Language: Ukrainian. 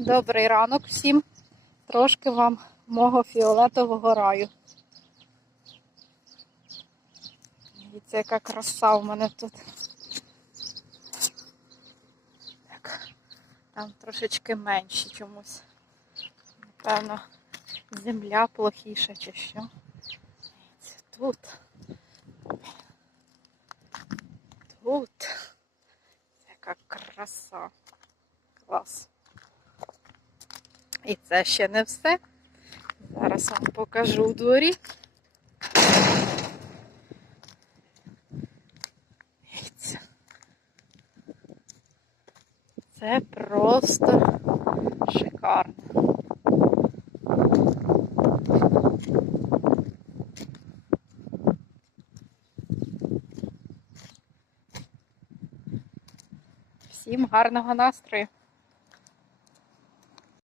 Добрий ранок всім. Трошки вам мого фіолетового раю. Дивіться, яка краса в мене тут. Так, там трошечки менші чомусь. Напевно, земля плохіша чи що. Дивіться, тут. Тут. Яка краса. Клас. І це ще не все. Зараз вам покажу у дворі. Це просто шикарно. Всім гарного настрою!